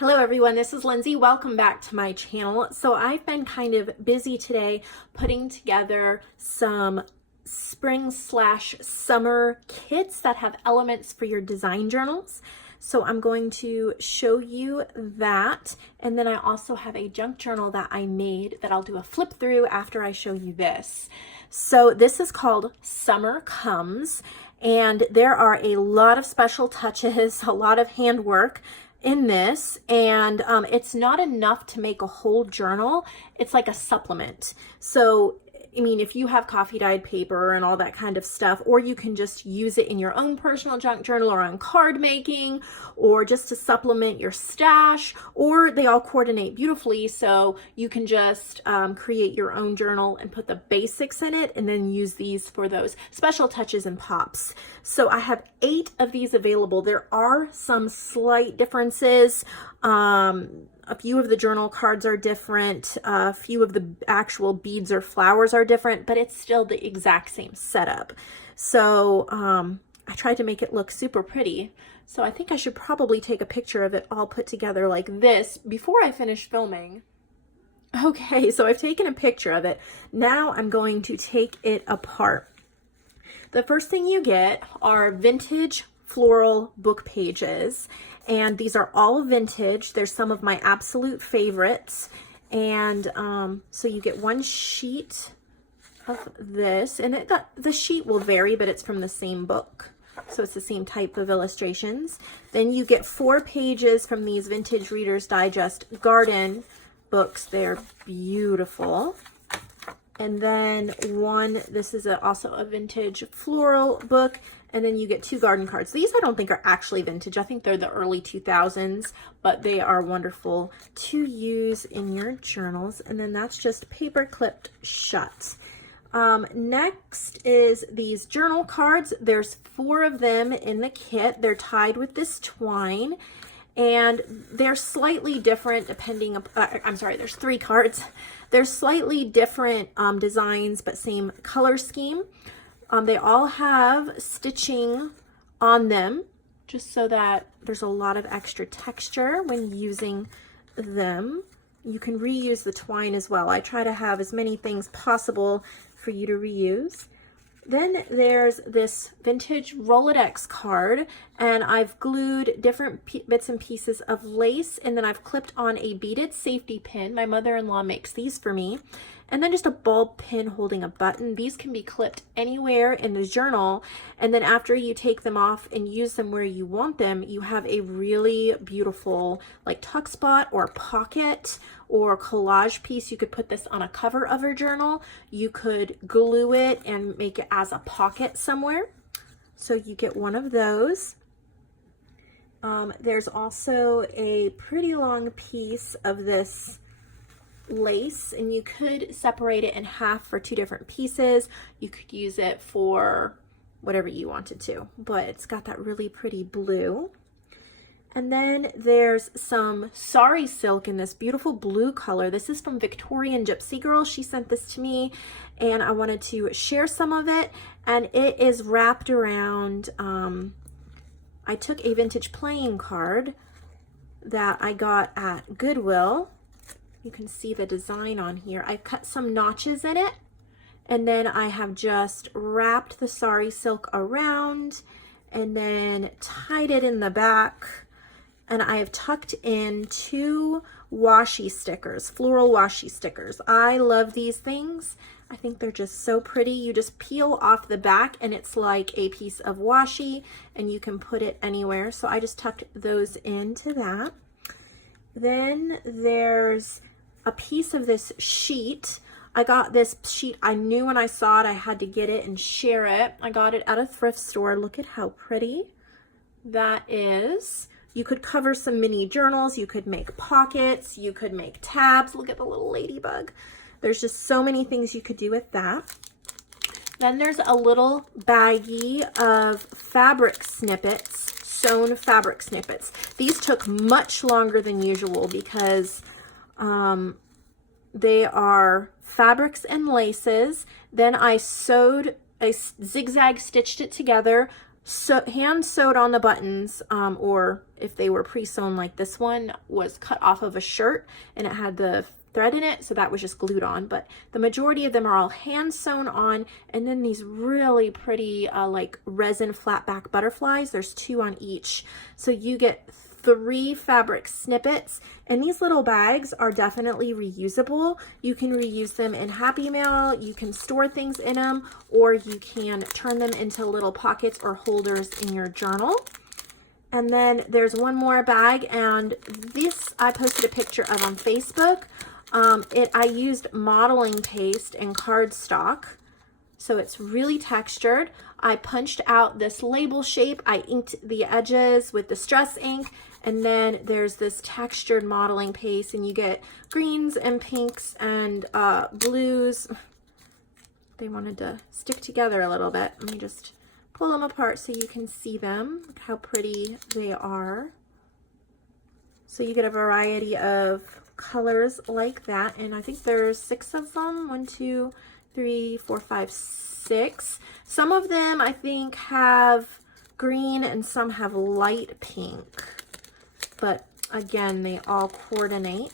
Hello everyone, this is Lindsay. Welcome back to my channel. So I've been kind of busy today putting together some spring/summer kits that have elements for your design journals. So I'm going to show you that. And then I also have a junk journal that I made that I'll do a flip through after I show you this. So this is called Summer Comes, and there are a lot of special touches, a lot of handwork in this, and it's not enough to make a whole journal. It's like a supplement. So I mean, if you have coffee dyed paper and all that kind of stuff, or you can just use it in your own personal junk journal or on card making, or just to supplement your stash, or they all coordinate beautifully. So you can just create your own journal and put the basics in it and then use these for those special touches and pops. So I have 8 of these available. There are some slight differences. A few of the journal cards are different. A few of the actual beads or flowers are different, but it's still the exact same setup. So I tried to make it look super pretty. So I think I should probably take a picture of it all put together like this before I finish filming. Okay, so I've taken a picture of it. Now I'm going to take it apart. The first thing you get are vintage floral book pages, and these are all vintage. They're some of my absolute favorites, and so you get one sheet of this, and the sheet will vary, but it's from the same book, so it's the same type of illustrations. Then you get 4 pages from these Vintage Reader's Digest garden books. They're beautiful. And then this is also a vintage floral book. And then you get 2 garden cards. These I don't think are actually vintage. I think they're the early 2000s, but they are wonderful to use in your journals. And then that's just paper clipped shut. Next is these journal cards. There's 4 of them in the kit. They're tied with this twine, and they're slightly different depending, I'm sorry, there's 3 cards. They're slightly different designs, but same color scheme. They all have stitching on them, just so that there's a lot of extra texture when using them. You can reuse the twine as well. I try to have as many things possible for you to reuse. Then there's this vintage Rolodex card, and I've glued different bits and pieces of lace, and then I've clipped on a beaded safety pin. My mother-in-law makes these for me. And then just a bulb pin holding a button. These can be clipped anywhere in the journal, and then after you take them off and use them where you want them, you have a really beautiful like tuck spot or pocket or collage piece. You could put this on a cover of your journal. You could glue it and make it as a pocket somewhere. So you get one of those. There's also a pretty long piece of this lace, and you could separate it in half for 2 different pieces. You could use it for whatever you wanted to, but it's got that really pretty blue. And then there's some sari silk in this beautiful blue color. This is from Victorian Gypsy Girl. She sent this to me, and I wanted to share some of it. And it is wrapped around, I took a vintage playing card that I got at Goodwill. You can see the design on here. I've cut some notches in it, and then I have just wrapped the sari silk around and then tied it in the back. And I have tucked in 2 washi stickers, floral washi stickers. I love these things. I think they're just so pretty. You just peel off the back and it's like a piece of washi, and you can put it anywhere. So I just tucked those into that. Then there's a piece of this sheet. I got this sheet. I knew when I saw it I had to get it and share it. I got it at a thrift store. Look at how pretty that is. You could cover some mini journals. You could make pockets. You could make tabs. Look at the little ladybug. There's just so many things you could do with that. Then there's a little baggie of fabric snippets, sewn fabric snippets. These took much longer than usual because they are fabrics and laces. Then I sewed, I zigzag stitched it together hand sewed on the buttons, or if they were pre-sewn like this one was cut off of a shirt and it had the thread in it, so that was just glued on. But the majority of them are all hand sewn on, and then these really pretty like resin flat back butterflies. There's 2 on each, so you get 3 fabric snippets, and these little bags are definitely reusable. You can reuse them in Happy Mail, you can store things in them, or you can turn them into little pockets or holders in your journal. And then there's one more bag, and this I posted a picture of on Facebook. I used modeling paste and cardstock, so it's really textured. I punched out this label shape. I inked the edges with distress ink, and then there's this textured modeling paste, and you get greens and pinks and blues. They wanted to stick together a little bit. Let me just pull them apart so you can see them. Look how pretty they are. So you get a variety of colors like that, and I think there's 6 of them. 1, 2, 3, 4, 5, 6. Some of them I think have green and some have light pink, but again, they all coordinate.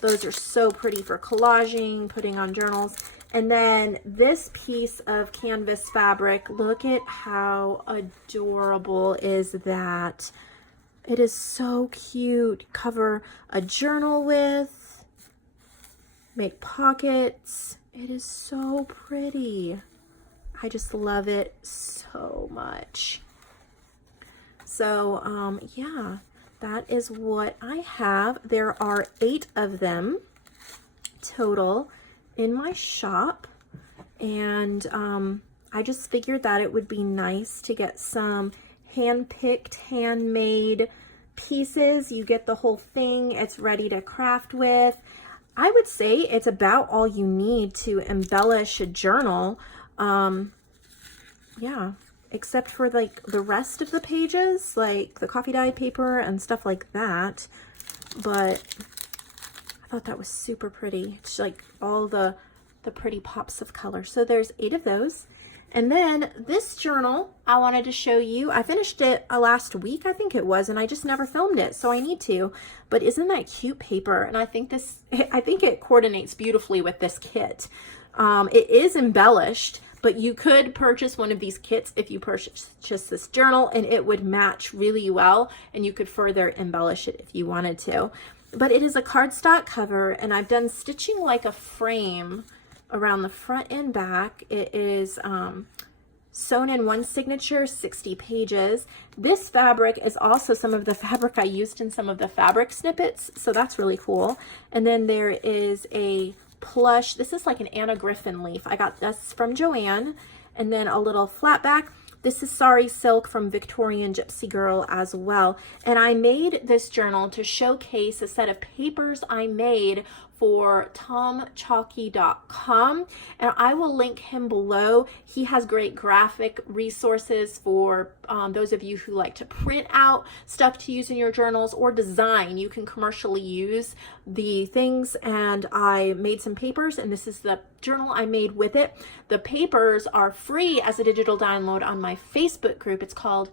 Those are so pretty for collaging, putting on journals. And then this piece of canvas fabric, look at how adorable is that. It is so cute. Cover a journal with, make pockets. It is so pretty. I just love it so much. So yeah, that is what I have. There are 8 of them total in my shop, and I just figured that it would be nice to get some hand-picked, handmade pieces. You get the whole thing, it's ready to craft with. I would say it's about all you need to embellish a journal. Yeah, except for like the rest of the pages, like the coffee dyed paper and stuff like that. But I thought that was super pretty. It's like all the pretty pops of color. So there's 8 of those. And then this journal I wanted to show you. I finished it last week, I think it was, and I just never filmed it, so I need to. But isn't that cute paper? And I think it coordinates beautifully with this kit. It is embellished, but you could purchase one of these kits if you purchase this journal, and it would match really well, and you could further embellish it if you wanted to. But it is a cardstock cover, and I've done stitching like a frame around the front and back. It is sewn in one signature, 60 pages. This fabric is also some of the fabric I used in some of the fabric snippets, so that's really cool. And then there is a plush. This is like an Anna Griffin leaf. I got this from Joanne. And then a little flat back. This is Sari Silk from Victorian Gypsy Girl as well. And I made this journal to showcase a set of papers I made for tomchalky.com, and I will link him below. He has great graphic resources for those of you who like to print out stuff to use in your journals or design. You can commercially use the things, and I made some papers, and this is the journal I made with it. The papers are free as a digital download on my Facebook group. It's called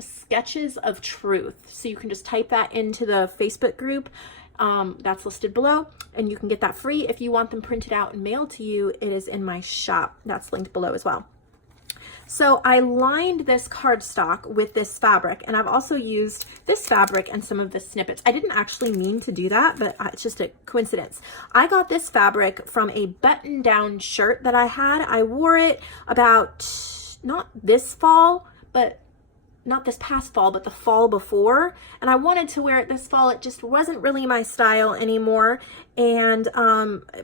Sketches of Truth. So you can just type that into the Facebook group. That's listed below, and you can get that free. If you want them printed out and mailed to you, it is in my shop. That's linked below as well. So I lined this cardstock with this fabric, and I've also used this fabric and some of the snippets. I didn't actually mean to do that, but it's just a coincidence. I got this fabric from a button-down shirt that I had. I wore it about, not this fall, but not this past fall, but the fall before, and I wanted to wear it this fall. It just wasn't really my style anymore, and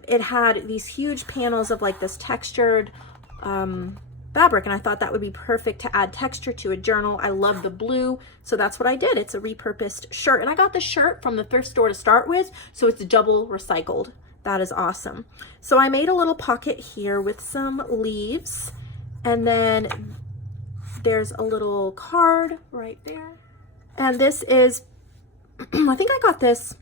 it had these huge panels of like this textured fabric, and I thought that would be perfect to add texture to a journal. I love the blue, so that's what I did. It's a repurposed shirt, and I got the shirt from the thrift store to start with, so it's double recycled. That is awesome. So I made a little pocket here with some leaves, and then there's a little card right there. And this is, I think I got this,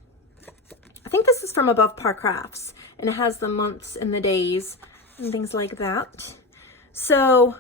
I think this is from Above Par Crafts, and it has the months and the days and things like that. So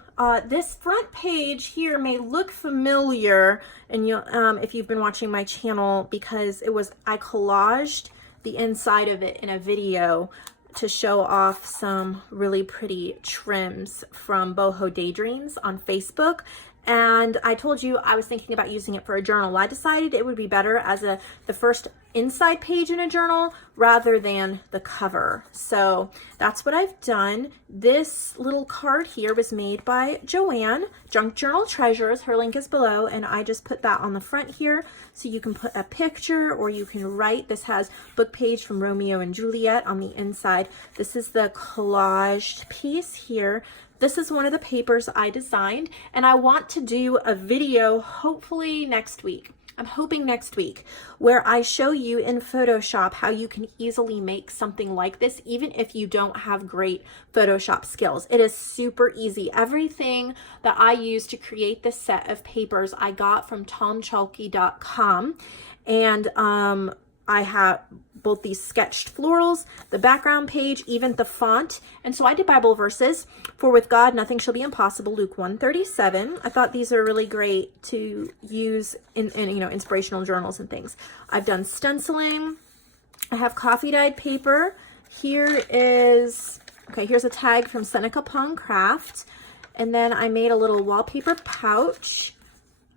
This front page here may look familiar, and you'll, if you've been watching my channel, because I collaged the inside of it in a video to show off some really pretty trims from Boho Daydreams on Facebook. And I told you I was thinking about using it for a journal. I decided it would be better as the first inside page in a journal rather than the cover. So that's what I've done. This little card here was made by Joanne, Junk Journal Treasures. Her link is below, and I just put that on the front here so you can put a picture or you can write. This has book page from Romeo and Juliet on the inside. This is the collaged piece here. This is one of the papers I designed, and I want to do a video hopefully next week. I'm hoping next week, where I show you in Photoshop how you can easily make something like this, even if you don't have great Photoshop skills. It is super easy. Everything that I use to create this set of papers I got from tomchalky.com, and I have both these sketched florals, the background page, even the font. And so I did Bible verses. For with God, nothing shall be impossible, Luke 1:37. I thought these are really great to use in inspirational journals and things. I've done stenciling. I have coffee dyed paper. Here's a tag from Seneca Pong Craft. And then I made a little wallpaper pouch.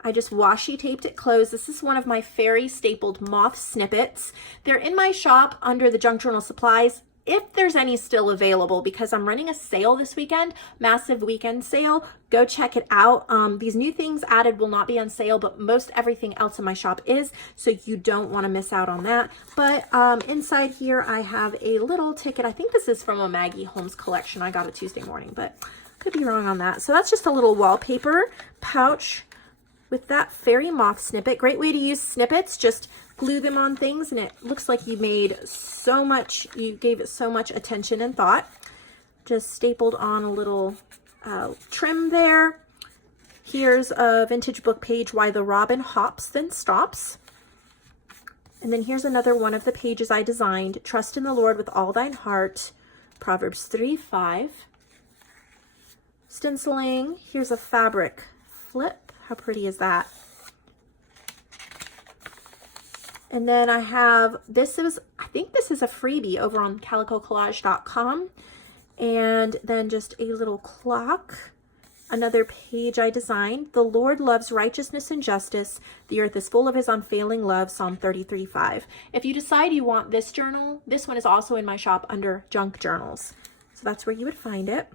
I just washi taped it closed. This is one of my fairy stapled moth snippets. They're in my shop under the Junk Journal Supplies, if there's any still available, because I'm running a sale this weekend, massive weekend sale. Go check it out. These new things added will not be on sale, but most everything else in my shop is, so you don't want to miss out on that. But inside here, I have a little ticket. I think this is from a Maggie Holmes collection. I got it Tuesday morning, but could be wrong on that. So that's just a little wallpaper pouch with that fairy moth snippet. Great way to use snippets. Just glue them on things, and it looks like you gave it so much attention and thought. Just stapled on a little trim there. Here's a vintage book page, Why the Robin Hops Then Stops. And then here's another one of the pages I designed, Trust in the Lord with all thine heart, Proverbs 3:5. Stenciling, here's a fabric flip. How pretty is that? And then I have, I think this is a freebie over on calicocollage.com. And then just a little clock. Another page I designed. The Lord loves righteousness and justice. The earth is full of his unfailing love. Psalm 33:5. If you decide you want this journal, this one is also in my shop under Junk Journals. So that's where you would find it.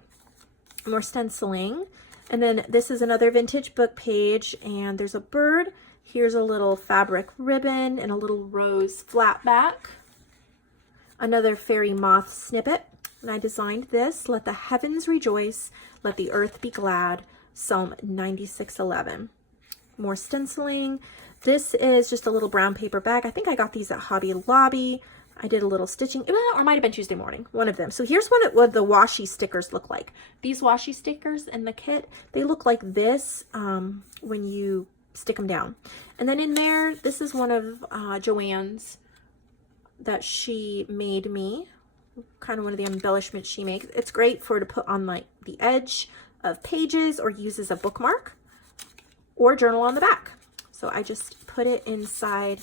More stenciling. And then this is another vintage book page, and there's a bird. Here's a little fabric ribbon and a little rose flat back. Another fairy moth snippet. And I designed this. Let the heavens rejoice. Let the earth be glad. Psalm 96:11. More stenciling. This is just a little brown paper bag. I think I got these at Hobby Lobby. I did a little stitching, or it might have been Tuesday morning, one of them. So here's what the washi stickers look like. These washi stickers in the kit, they look like this when you stick them down. And then in there, this is one of Joanne's that she made me, kind of one of the embellishments she makes. It's great to put on like the edge of pages or use as a bookmark or journal on the back. So I just put it inside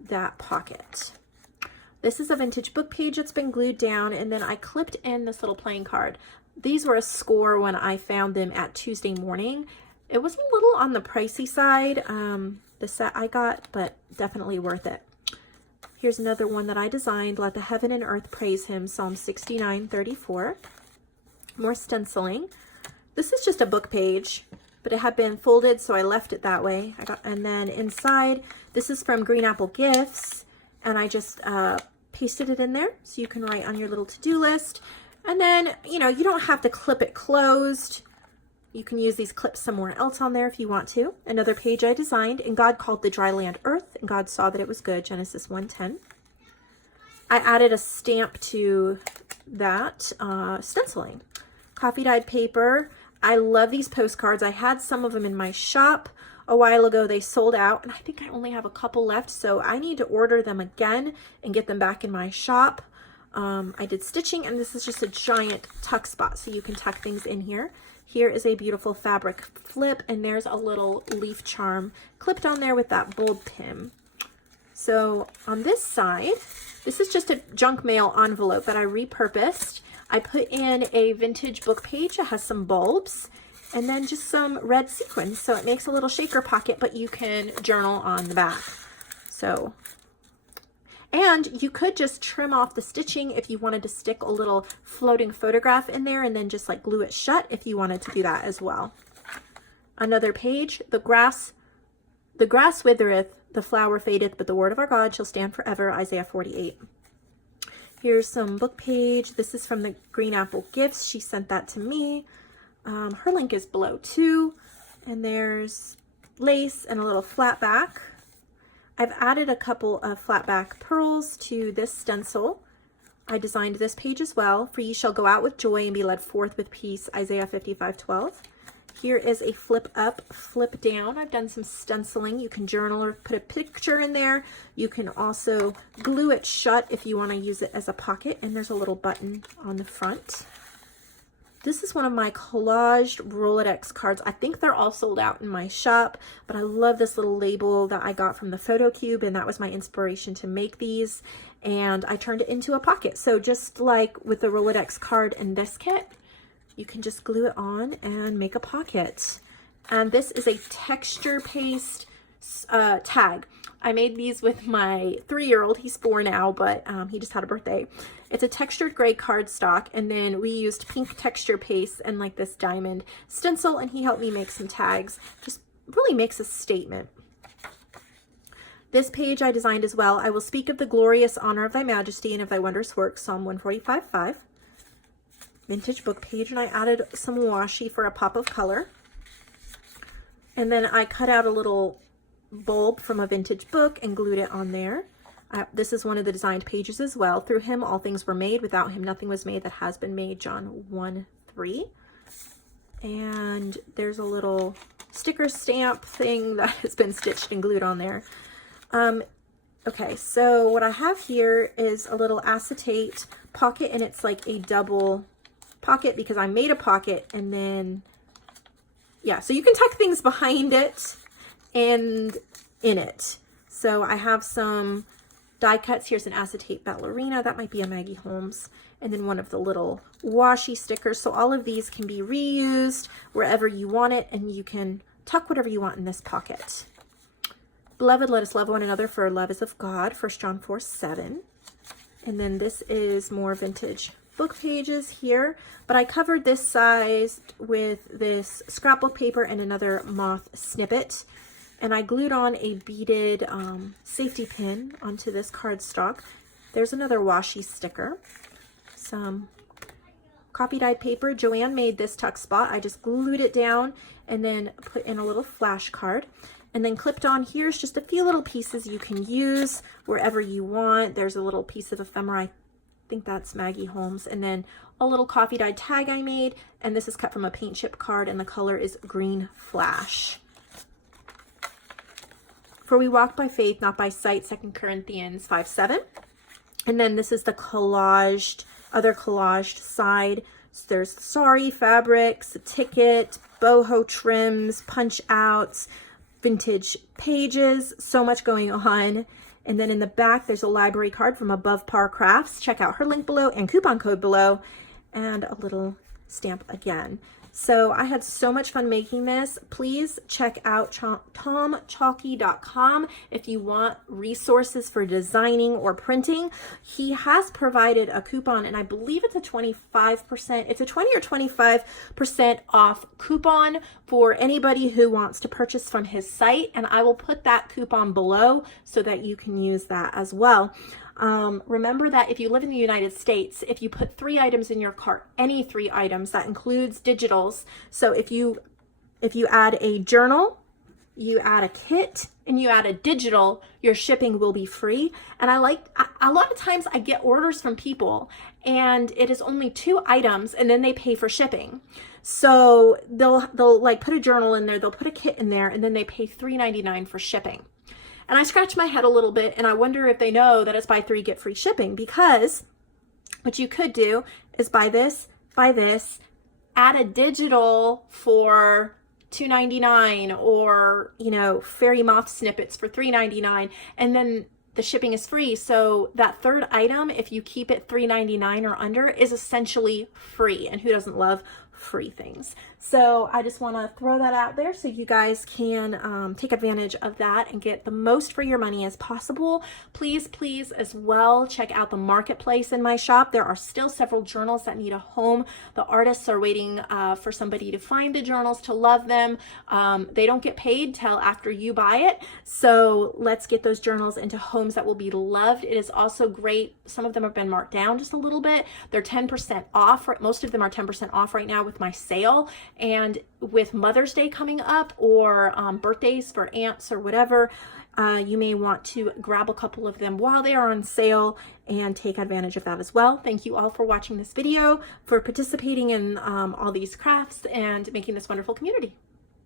that pocket. This is a vintage book page that's been glued down, and then I clipped in this little playing card. These were a score when I found them at Tuesday morning. It was a little on the pricey side, the set I got, but definitely worth it. Here's another one that I designed, Let the Heaven and Earth Praise Him, Psalm 69:34. More stenciling. This is just a book page, but it had been folded, so I left it that way. And then inside, this is from Green Apple Gifts, and I just pasted it in there so you can write on your little to-do list. And then, you don't have to clip it closed. You can use these clips somewhere else on there if you want to. Another page I designed, and God called the dry land earth, and God saw that it was good, Genesis 1:10. I added a stamp to that stenciling. Coffee dyed paper. I love these postcards. I had some of them in my shop a while ago. They sold out, and I think I only have a couple left, so I need to order them again and get them back in my shop. I did stitching, and this is just a giant tuck spot, so you can tuck things in here. Here is a beautiful fabric flip, and there's a little leaf charm clipped on there with that bulb pin. So on this side, this is just a junk mail envelope that I repurposed. I put in a vintage book page that has some bulbs and then just some red sequins. So it makes a little shaker pocket, but you can journal on the back. So, and you could just trim off the stitching if you wanted to stick a little floating photograph in there and then just like glue it shut if you wanted to do that as well. Another page, the grass withereth, the flower fadeth, but the word of our God shall stand forever, Isaiah 48. Here's some book page. This is from the Green Apple Gifts. She sent that to me. Her link is below too. And there's lace and a little flat back. I've added a couple of flat back pearls to this stencil. I designed this page as well. For ye shall go out with joy and be led forth with peace, Isaiah 55:12. Here is a flip up, flip down. I've done some stenciling. You can journal or put a picture in there. You can also glue it shut if you want to use it as a pocket. And there's a little button on the front. This is one of my collaged Rolodex cards. I think they're all sold out in my shop, but I love this little label that I got from the Photo Cube, and that was my inspiration to make these. And I turned it into a pocket. So just like with the Rolodex card in this kit, you can just glue it on and make a pocket. And this is a texture paste tag. I made these with my 3-year-old. He's 4 now, but he just had a birthday. It's a textured gray cardstock, and then we used pink texture paste and like this diamond stencil, and he helped me make some tags. Just really makes a statement. This page I designed as well. I will speak of the glorious honor of thy majesty and of thy wondrous works, Psalm 145:5. Vintage book page, and I added some washi for a pop of color. And then I cut out a little bulb from a vintage book and glued it on there. This is one of the designed pages as well. Through him all things were made, without him nothing was made that has been made, John 1:3. And there's a little sticker stamp thing that has been stitched and glued on there. Okay, so what I have here is a little acetate pocket, and it's like a double pocket because I made a pocket, and then yeah, so you can tuck things behind it and in it. So I have some die cuts. Here's an acetate ballerina. That might be a Maggie Holmes. And then one of the little washi stickers. So all of these can be reused wherever you want it, and you can tuck whatever you want in this pocket. Beloved, let us love one another, for love is of God, 1 John 4:7. And then this is more vintage book pages here, but I covered this size with this scrapbook paper and another moth snippet, and I glued on a beaded safety pin onto this cardstock. There's another washi sticker, some copy dyed paper. Joanne made this tuck spot. I just glued it down and then put in a little flash card, and then clipped on here's just a few little pieces you can use wherever you want. There's a little piece of ephemera. I think that's Maggie Holmes, and then a little coffee dyed tag I made, and this is cut from a paint chip card, and the color is green flash. For we walk by faith, not by sight, 2 Corinthians 5:7. And then this is the other collaged side. So there's sari fabrics, a ticket, boho trims, punch outs, vintage pages, so much going on. And then in the back, there's a library card from Above Par Crafts. Check out her link below and coupon code below, and a little stamp again. So I had so much fun making this. Please check out tomchalky.com if you want resources for designing or printing. He has provided a coupon, and I believe it's a 25%. It's a 20 or 25% off coupon for anybody who wants to purchase from his site, and I will put that coupon below so that you can use that as well. Remember that if you live in the United States, if you put 3 items in your cart, any 3 items, that includes digitals. So if you add a journal, you add a kit, and you add a digital, your shipping will be free. And a lot of times I get orders from people and it is only 2 items and then they pay for shipping. So they'll like put a journal in there, they'll put a kit in there, and then they pay $3.99 for shipping. And I scratch my head a little bit, and I wonder if they know that it's buy 3, get free shipping, because what you could do is buy this, add a digital for $2.99, or, you know, fairy moth snippets for $3.99, and then the shipping is free. So that third item, if you keep it $3.99 or under, is essentially free. And who doesn't love free things? So I just want to throw that out there so you guys can take advantage of that and get the most for your money as possible. Please, please as well check out the marketplace in my shop. There are still several journals that need a home. The artists are waiting for somebody to find the journals, to love them. They don't get paid till after you buy it. So let's get those journals into homes that will be loved. It is also great. Some of them have been marked down just a little bit. They're 10% off. Most of them are 10% off right now with my sale. And with Mother's Day coming up, or birthdays for aunts or whatever, you may want to grab a couple of them while they are on sale and take advantage of that as well. Thank you all for watching this video, for participating in all these crafts and making this wonderful community.